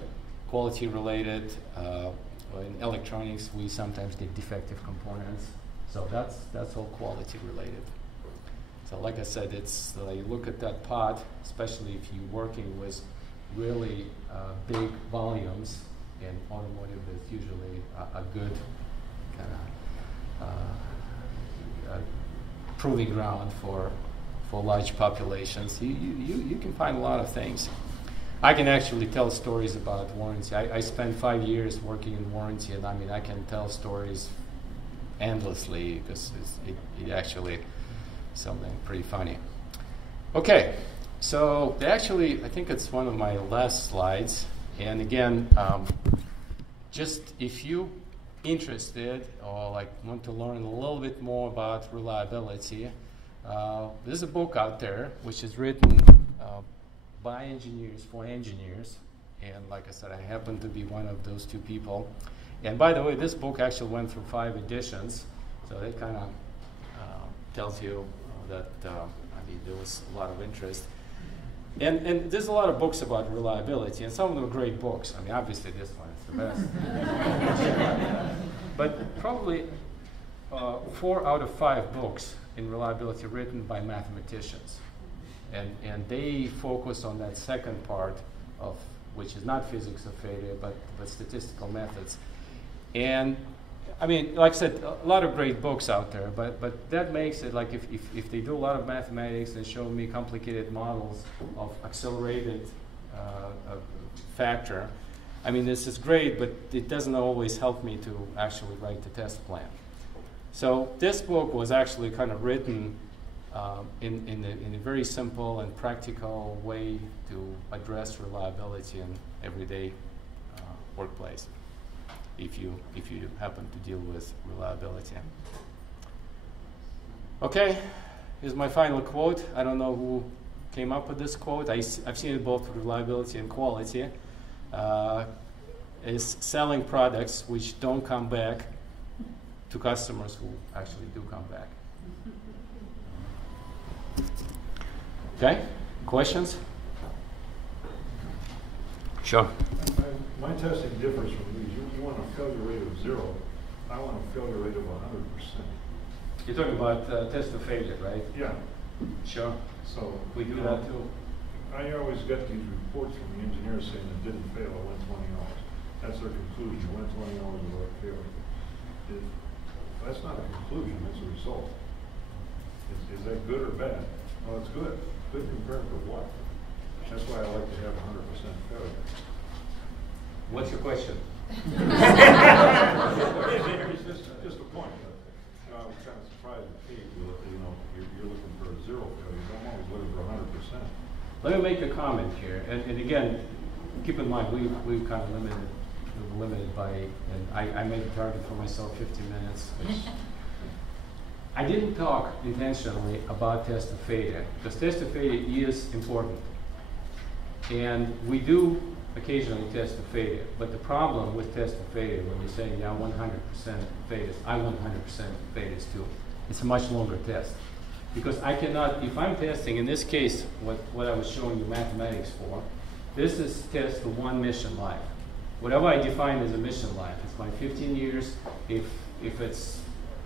quality-related. In electronics, we sometimes get defective components. So that's all quality-related. So like I said, it's you look at that pot, especially if you're working with really big volumes. In automotive, is usually a good kind of proving ground for large populations. You can find a lot of things. I can actually tell stories about warranty. I spent 5 years working in warranty, and I mean, I can tell stories endlessly because it actually something pretty funny. Okay, so actually, I think it's one of my last slides. And again, just if you interested or like want to learn a little bit more about reliability, there's a book out there which is written by engineers for engineers. And like I said, I happen to be one of those two people. And by the way, this book actually went through 5 editions, so it kind of tells you that I mean, there was a lot of interest. And there's a lot of books about reliability, and some of them are great books. I mean, obviously this one is the best. But probably 4 out of 5 books in reliability written by mathematicians. And they focus on that second part of, which is not physics of failure, but statistical methods. And I mean, like I said, a lot of great books out there, but that makes it like if they do a lot of mathematics and show me complicated models of accelerated factor, I mean, this is great, but it doesn't always help me to actually write the test plan. So this book was actually kind of written in a very simple and practical way to address reliability in everyday workplace, if you happen to deal with reliability. Okay, here's my final quote. I don't know who came up with this quote. I've seen it both with reliability and quality. Is selling products which don't come back to customers who actually do come back. Okay, questions? Sure. My testing differs from these. You want a failure rate of 0. I want a failure rate of 100%. You're talking about test of failure, right? Yeah. Sure. So we do that too. I always get these reports from the engineers saying it didn't fail, it went 20 hours. That's their conclusion. It went 20 hours without failure. That's not a conclusion, that's a result. Is that good or bad? Well, it's good. Good compared to what? That's why I like to have 100% failure. What's your question? Just a point. I'm kind of surprised at Pete. You're looking for a 0 failure. I'm always looking for 100%. Let me make a comment here. And again, keep in mind, we've kind of limited by, and I made a target for myself 15 minutes. I didn't talk intentionally about test of failure, because test of failure is important. And we do occasionally test of failure, but the problem with test of failure, when you're saying, yeah, 100% failures, I want 100% failures too. It's a much longer test. Because I cannot, if I'm testing, in this case, what I was showing you mathematics for, this is test for 1 mission life. Whatever I define as a mission life, it's my 15 years. If it's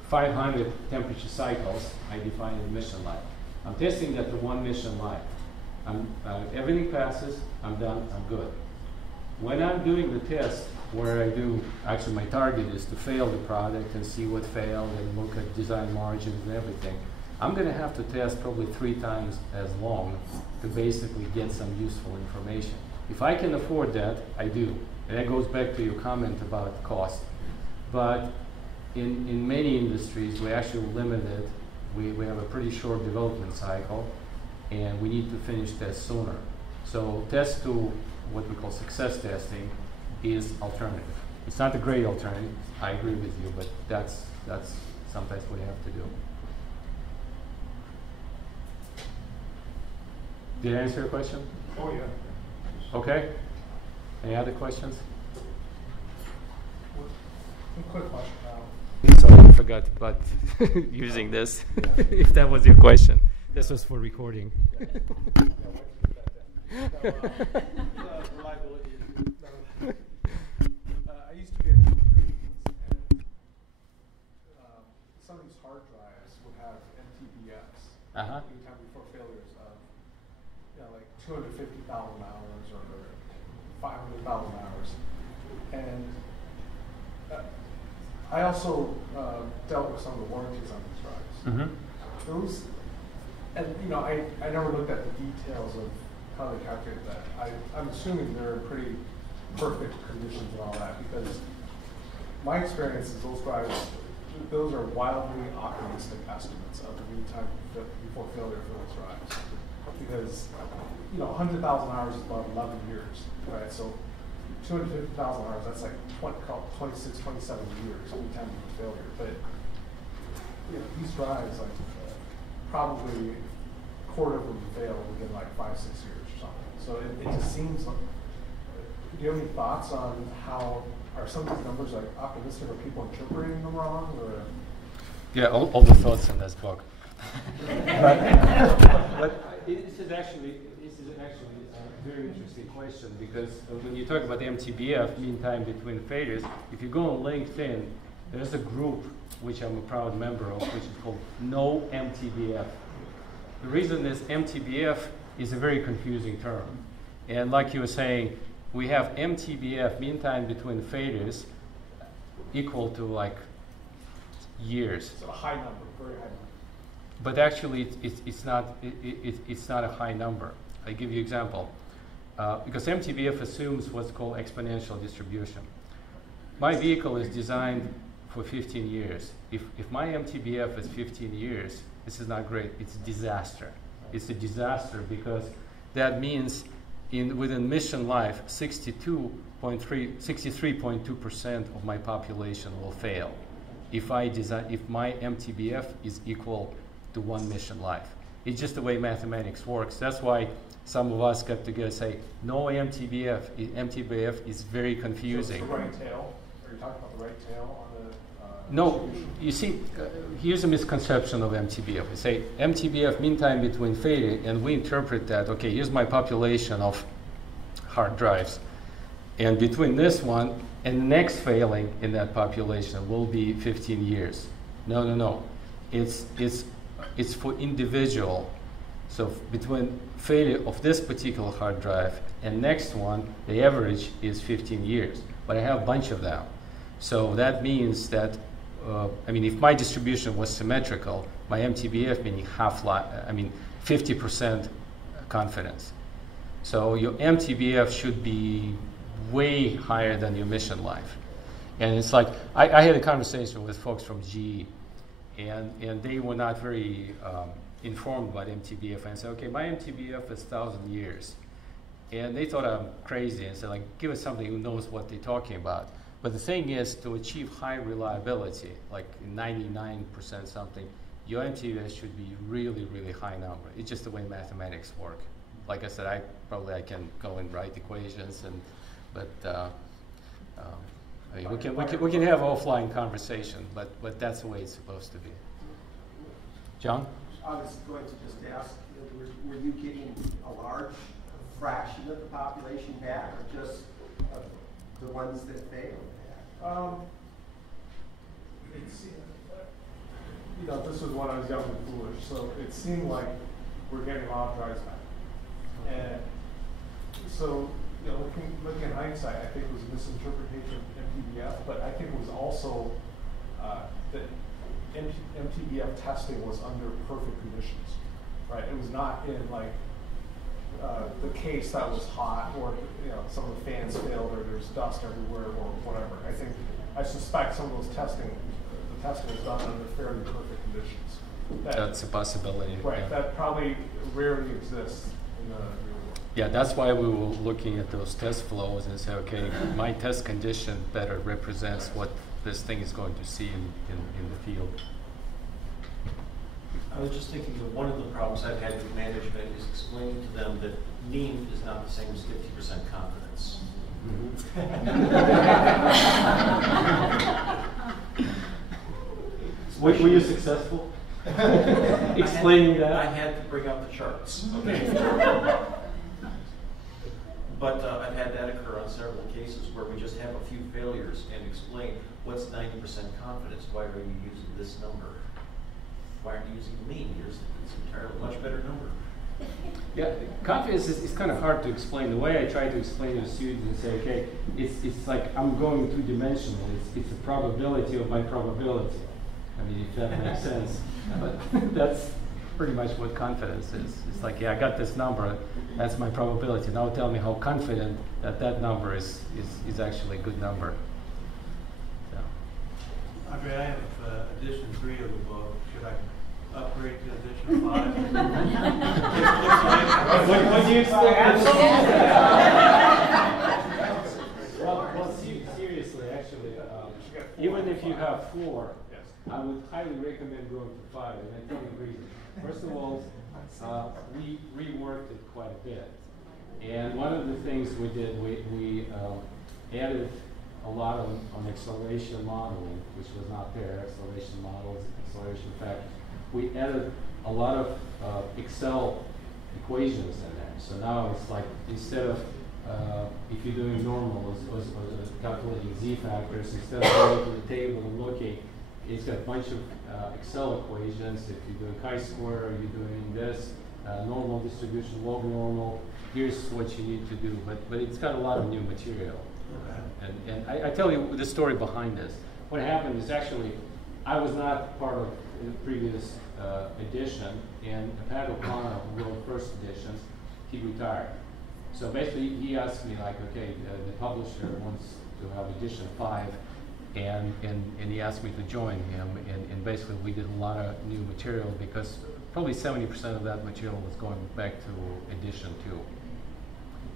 500 temperature cycles, I define it as mission life. I'm testing that to 1 mission life. Everything passes, I'm done, I'm good. When I'm doing the test, where I do, actually my target is to fail the product and see what failed and look at design margins and everything, I'm going to have to test probably 3 times as long to basically get some useful information. If I can afford that, I do. And that goes back to your comment about cost. But in many industries, we're actually limited. We have a pretty short development cycle, and we need to finish tests sooner. So test to what we call success testing is alternative. It's not a great alternative, I agree with you, but that's sometimes what you have to do. Did I answer your question? Oh, yeah. Okay. Any other questions? A quick question. Sorry, I forgot about using this, if that was your question. This was for recording. Reliability. I used to be in the computer and some of these hard drives would have MTBFs. Anytime before failures of like 250,000 hours or 500,000 hours. And I also dealt with some of the warranties on these drives. Those, and I never looked at the details of how they calculate that. I'm assuming they're in pretty perfect conditions and all that, because my experience is those are wildly optimistic estimates of the mean time before failure for those drives. Because 100,000 hours is about 11 years, right? So 250,000 hours, that's like 26, 27 years mean time before failure. But these drives, like probably a quarter of them fail within like 5-6 years or something. So it just seems like. Do you have any thoughts on how are some of these numbers like optimistic, or people interpreting them wrong, or? Yeah, all the thoughts in this book. but this is actually very interesting question, because when you talk about MTBF, mean time between failures, if you go on LinkedIn, there's a group which I'm a proud member of, which is called No MTBF. The reason is MTBF is a very confusing term. And like you were saying, we have MTBF, mean time between failures, equal to like years. So a high number, very high number. But actually, it's not a high number. I give you an example. Because MTBF assumes what's called exponential distribution. My vehicle is designed for 15 years. If my MTBF is 15 years, this is not great. It's a disaster. It's a disaster because that means within mission life, 63.2% of my population will fail if my MTBF is equal to one mission life. It's just the way mathematics works. That's why some of us get together and say, no MTBF. MTBF is very confusing. So it's the right tail? Are you talking about the right tail on the No, you see, here's a misconception of MTBF. We say MTBF, mean time between failure, and we interpret that, okay, here's my population of hard drives. And between this one and the next failing in that population will be 15 years. No, no, no. It's for individual. So between failure of this particular hard drive and next one, the average is 15 years. But I have a bunch of them. So that means that, if my distribution was symmetrical, my MTBF meaning 50% confidence. So your MTBF should be way higher than your mission life. And it's like, I had a conversation with folks from GE, and they were not very informed about MTBF. And I said, okay, my MTBF is 1,000 years. And they thought I'm crazy and said, like, give us somebody who knows what they're talking about. But the thing is, to achieve high reliability, like 99% something, your MTBF should be really, really high number. It's just the way mathematics work. Like I said, I can go and write equations, but we can have offline conversation, but that's the way it's supposed to be. John? I was going to just ask, were you getting a large fraction of the population back, or just the ones that failed? This was when I was young and foolish, so it seemed like we're getting a lot of drives back. And so, looking in hindsight, I think it was a misinterpretation of MTBF, but I think it was also that MTBF testing was under perfect conditions, right? It was not in like the case that was hot, or some of the fans failed, or there's dust everywhere, or whatever. I suspect some of those the testing was done under fairly perfect conditions. That's a possibility. Right. Yeah. That probably rarely exists in the real world. Yeah, that's why we were looking at those test flows and say, okay, my test condition better represents what this thing is going to see in the field. I was just thinking that one of the problems I've had with management is explaining to them that mean is not the same as 50% confidence. Were you successful explaining that? I had to bring out the charts. Okay. But I've had that occur on several cases where we just have a few failures and explain what's 90% confidence. Why are you using this number? Why aren't you using the mean? It's entirely much better number. Yeah, confidence is kind of hard to explain. The way I try to explain to students and say, okay, it's like I'm going two-dimensional. It's a probability of my probability. If that makes sense. But that's pretty much what confidence is. It's like, yeah, I got this number. That's my probability. Now tell me how confident that number is actually a good number. So. Andre, I have edition 3 of the book. Should I upgrade to edition 5? What do you expect? Well, seriously, actually, even if you have 4, I would highly recommend going to 5, and I tell you the reason. First of all, we reworked it quite a bit. And one of the things we did, we added a lot on acceleration modeling, which was not there, acceleration models, acceleration factors. We added a lot of Excel equations in there. So now it's like, instead of, if you're doing normal or calculating z factors, instead of going to the table and looking, it's got a bunch of Excel equations. If you're doing chi-square, you're doing this, normal distribution, log normal, here's what you need to do. But it's got a lot of new material. And I tell you the story behind this. What happened is, actually, I was not part of the previous edition, and Pat O'Connor, who wrote the first editions, he retired. So basically, he asked me, like, okay, the publisher wants to have edition 5, and he asked me to join him, and basically we did a lot of new material, because probably 70% of that material was going back to edition 2.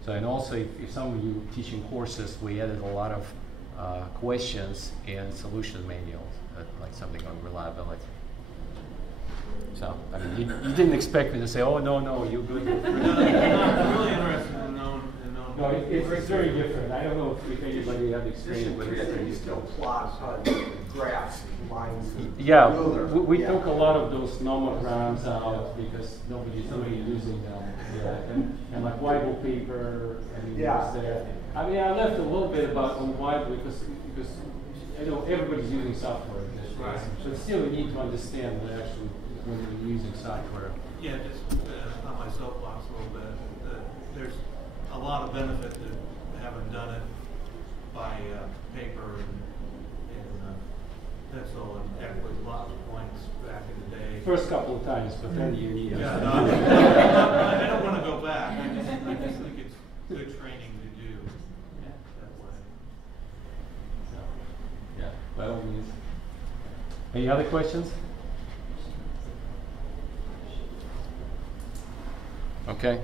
So, and also, if some of you teaching courses, we added a lot of questions and solution manuals, like something on reliability. So, I mean, you didn't expect me to say, oh, no, you're good. I'm really interested in knowing. No, it's very different. I don't know if anybody had experience with it. You still plot on graphs, lines. Yeah, we took a lot of those nomograms out because nobody's really using them. Yeah, and like Weibull paper, I mean, there. I mean, I left a little bit about on Weibull because I know everybody's using software these days. Right. But still, you need to understand that actually when you're using software. Yeah, just on my soapbox a little bit. There's a lot of benefit to having done it by paper and pencil, and actually lots of points back in the day. First couple of times, but then you need Yeah, no, I don't want to go back. I just think it's good training to do that way. So, yeah, by all means. Any other questions? Okay.